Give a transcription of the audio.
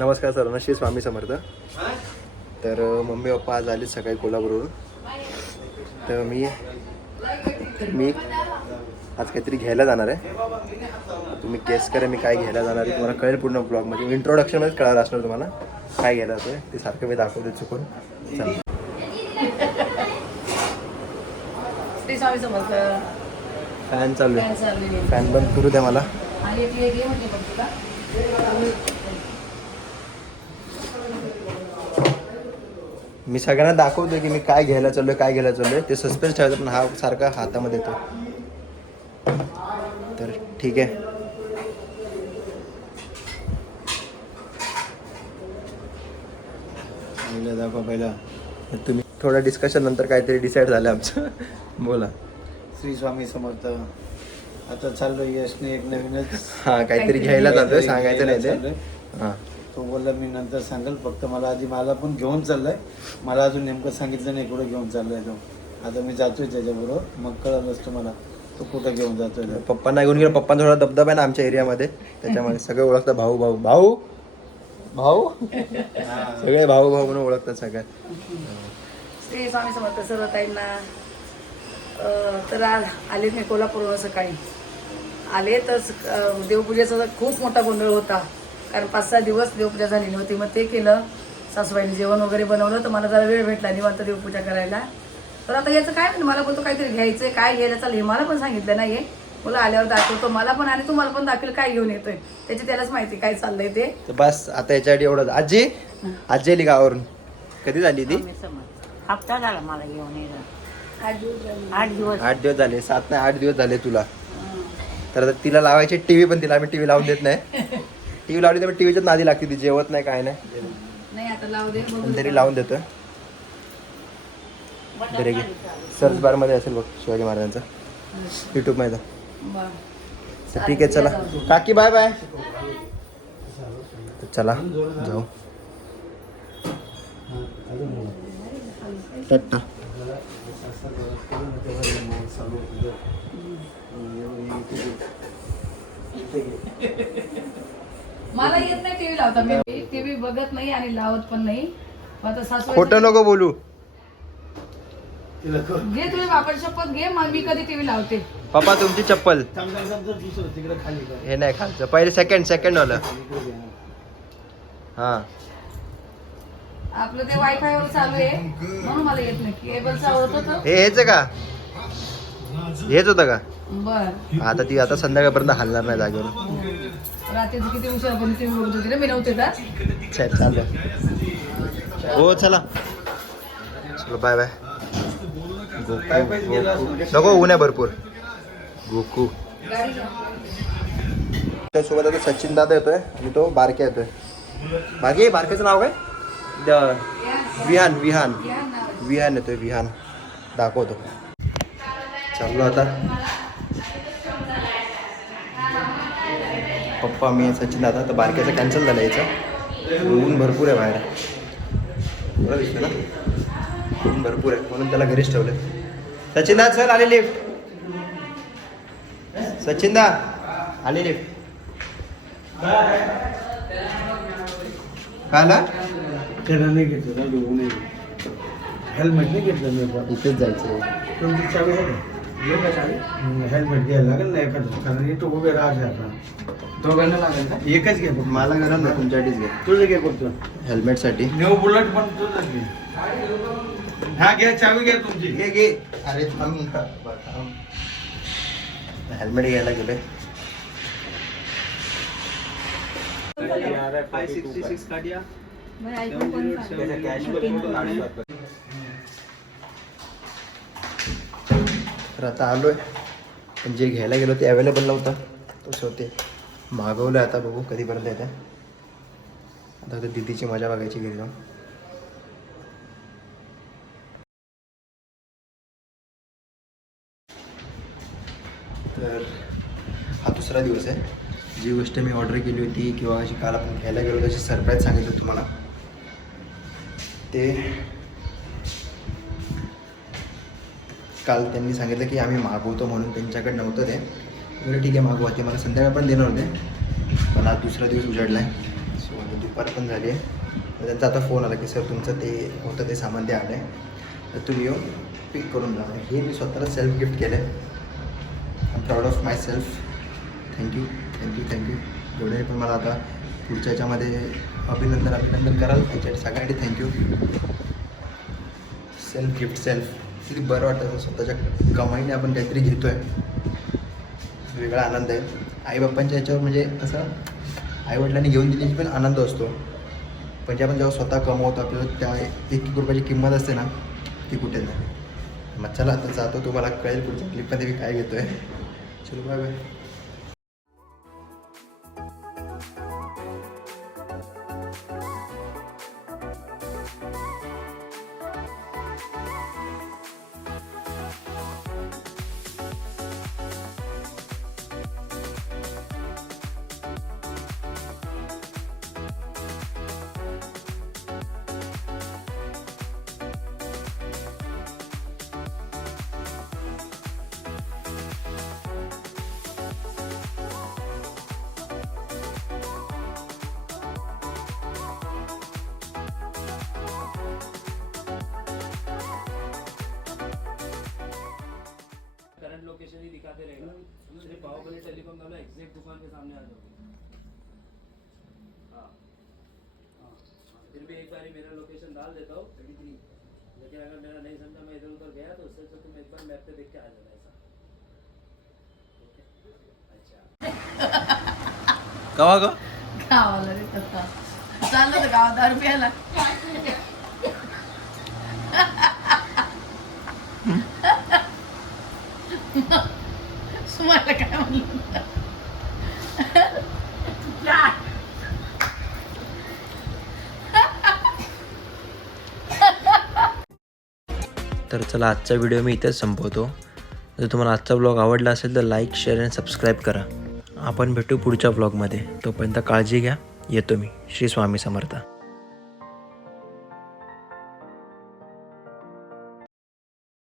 नमस्कार सर्वांना, श्री स्वामी समर्थ. तर मम्मी पप्पा आज आले सकाळी कोल्हापूरवरून. तर मी आज काहीतरी घ्यायला जाणार आहे. तुम्ही गेस करा मी काय घ्यायला जाणार आहे. तुम्हाला कळेल पूर्ण ब्लॉगमध्ये. इंट्रोडक्शनमध्येच कळालं असणार तुम्हाला काय घ्यायला जातोय. ते सारखं मी दाखवते चुकून. चला. श्री स्वामी समर्थ. फॅन चालू आहे. फॅन बंद करू द्या मला. मी सगळ्यांना दाखवतो की मी काय घ्यायला चाललोय ते सस्पेन्स ठेवायचं, पण हा सारखा हातामध्ये येतो. तर ठीक आहे. दाखवा पहिला. तुम्ही थोडं डिस्कशन नंतर काहीतरी डिसाईड झालं आमचं. बोला. श्री स्वामी समर्थ. आता चाललो यशने एक नवीनच काहीतरी घ्यायला जातोय, सांगायचं नाही ते. हां, तो बोलला मी नंतर सांगेल, फक्त मला पण घेऊन चाललाय. मला अजून नेमकं सांगितलं नाही कुठं घेऊन चाललाय तो. आता मी जातोय त्याच्याबरोबर, मग कळलं असतं मला तो कुठं घेऊन जातोय. पप्पांना घेऊन गेलो. पप्पांचा थोडा दबदबा आहे ना आमच्या एरियामध्ये, त्याच्यामुळे सगळे ओळखतात भाऊ भाऊ भाऊ भाऊ सगळे भाऊ भाऊ म्हणून ओळखतात सगळ्यात. श्री स्वामी समर्थ सर्व ताईंना. तर आज आले मी कोल्हापूरवरून सकाळी आले. तर देवपूजेचा खूप मोठा गोंधळ होता, कारण 5-6 दिवस देवपूजा झालेली होती. मग ते केलं, सासूबाईने जेवण वगैरे बनवलं. तर मला जरा वेळ भेटला निवांत देवपूजा करायला. तर आता याचं काय म्हणजे मला बोलतो काहीतरी घ्यायचं आहे, काय घ्यायला चालेल हे मला पण सांगितलं नाही आहे. मला आल्यावर दाखवतो मला पण, आणि तुम्हाला पण दाखवेल काय घेऊन येतोय. त्याची त्यालाच माहिती काय चाललंय ते. बस आता याच्यासाठी एवढंच. आजी आली गावावरून. कधी झाली ती? हप्ता झाला मला घेऊन 8 दिवस झाले. 7 नाही 8 दिवस झाले तुला. तर आता तिला लावायची टीव्ही, पण तिला आम्ही टीव्ही लावून देत नाही. टीव्ही लावली तर टीव्हीच्याच नादी लागते. ती जेवत नाही काय नाही. आता लावू दे तरी लावून देतोय. सर्च बार मध्ये असेल बघ शिवाजी महाराजांचा युट्यूब मध्ये. तर ठीक आहे, चला काकी बाय बाय. चला जाऊ. टाटा. मला येत नाही टीव्ही लावता. मी टीव्ही बघत नाही आणि लावत पण नाही. आता सासू खोटं नको बोलू. घे तुम्ही बापाची शपथ घे. मग मी कधी टीव्ही लावते. पप्पा तुमची चप्पल. हे नाही खालचं, पहिले सेकंड वाला. हा आपलं ते वायफाय वर चालू आहे म्हणून मला येत नाही. केबलचा होत होतं. हेच का? हेच होतं का? बर. आता ती आता संध्याकाळपर्यंत हलणार नाही जागेवर. रात्रीचं किती उशीर आपण टीव्ही बघत होती ना. मी नव्हते का? चालेल. हो चला चलो बाय बाय. नको ऊन आहे भरपूर. गोकू त्यासोबत आता सचिन दादा येतोय आणि तो बारक्या येतोय. बारक्याचं नाव काय? विहान येतोय. विहान दाखवतो. चाललो आता. पप्पा मी सचिन दादा. तर बारक्याचं कॅन्सल झालं याचं. ऊन भरपूर आहे बाहेर. बरं दिसतं ना, ऊन भरपूर आहे म्हणून त्याला घरीच ठेवलं. सचिन दा चल आले लिफ्ट. सचिन दा आले लिफ्ट. काय आला? नाही घेतलं, हेल्मेट नाही घेतलं मी. इथेच जायचं. तुमची चावी आहे का? हेल्मेट घ्यायला लागेल ना एखादं, कारण इथं उभे राहायचं आपण. दोघांना लागेल ना? एकच घे. मला गरज नाही, तुमच्यासाठीच घे. तुझं घे फक्त हेल्मेटसाठी. न्यू बुलेट पण तुझं घे. हा घ्या, चावी घ्या तुमची. घे. अरे हेल्मेट घ्यायला गेलोय. तर आता आलोय, पण जे घ्यायला गेलो ते अवेलेबल नव्हतं. तसं होते मागवलं. आता बघू कधीपर्यंत येते. आता दीदीची मजा बघायची घरी जाऊन. तर हा दुसरा दिवस आहे. जी गोष्ट मी ऑर्डर केली होती किंवा अशी काल आपण घ्यायला गेलो त्याची सरप्राईज सांगितलं तुम्हाला, ते काल त्यांनी सांगितलं की आम्ही मागवतो म्हणून. त्यांच्याकडे नव्हतं ते. बरं ठीक आहे मागवा. ते मला संध्याकाळ पण देणार होते, पण आज दुसरा दिवस उजाडला आहे. सो आणि दुपार पण झाली आहे. तर त्यांचा आता फोन आला की सर तुमचं ते होतं ते सामान ते आलं आहे, तर तुम्ही येऊन पिक करून जा. हे मी स्वतःला सेल्फ गिफ्ट केलं आहे. I am proud of my self. Thank you thank you thank you. एवढे पण मला आता पुढच्या याच्यामध्ये अभिनंदन कराल त्याच्यासाठी सगळ्यांनी थँक्यू. सेल्फ गिफ्ट सेल्फ किती बरं वाटतं. स्वतःच्या कमाईने आपण काहीतरी घेतो आहे, वेगळा आनंद आहे. आईबापांच्या याच्यावर म्हणजे असं आईवडिलांनी घेऊन दिल्याची पण आनंद असतो, पण जे आपण जेव्हा स्वतः कमवतो आपल्याला त्या 1-1 रुपयाची किंमत असते ना, ती कुठे नाही. मग चला आता जातो, तुम्हाला कळेल पुढच्या क्लिपमध्ये मी काय घेतो आहे. चलो बाय बाय. करंट लोकेशन ही दिखाते रहेगा. सिर्फ बाहुबली टेलीकॉम डालो, एग्जैक्ट दुकान के सामने आ जाओगे. हाँ हाँ, फिर भी एक बार ही मेरा लोकेशन डाल देता हूँ 33. लेकिन अगर मेरा नहीं समझा, मैं इधर उधर गया तो उससे तो तुम एक बार मैप पे देख के आ जाना. ऐसा अच्छा. कवा ग गावाला रे तसा चाललं होतं गावात 10 रुपयाला. सुमायला काय म्हणलं तर चला आजचा व्हिडिओ मी इथेच संपवतो. जर तुम्हाला आजचा ब्लॉग आवडला असेल तर लाईक शेअर आणि सबस्क्राईब करा. आपण भेटू पुढच्या ब्लॉगमध्ये. तोपर्यंत काळजी घ्या. येतो मी. श्री स्वामी समर्थ.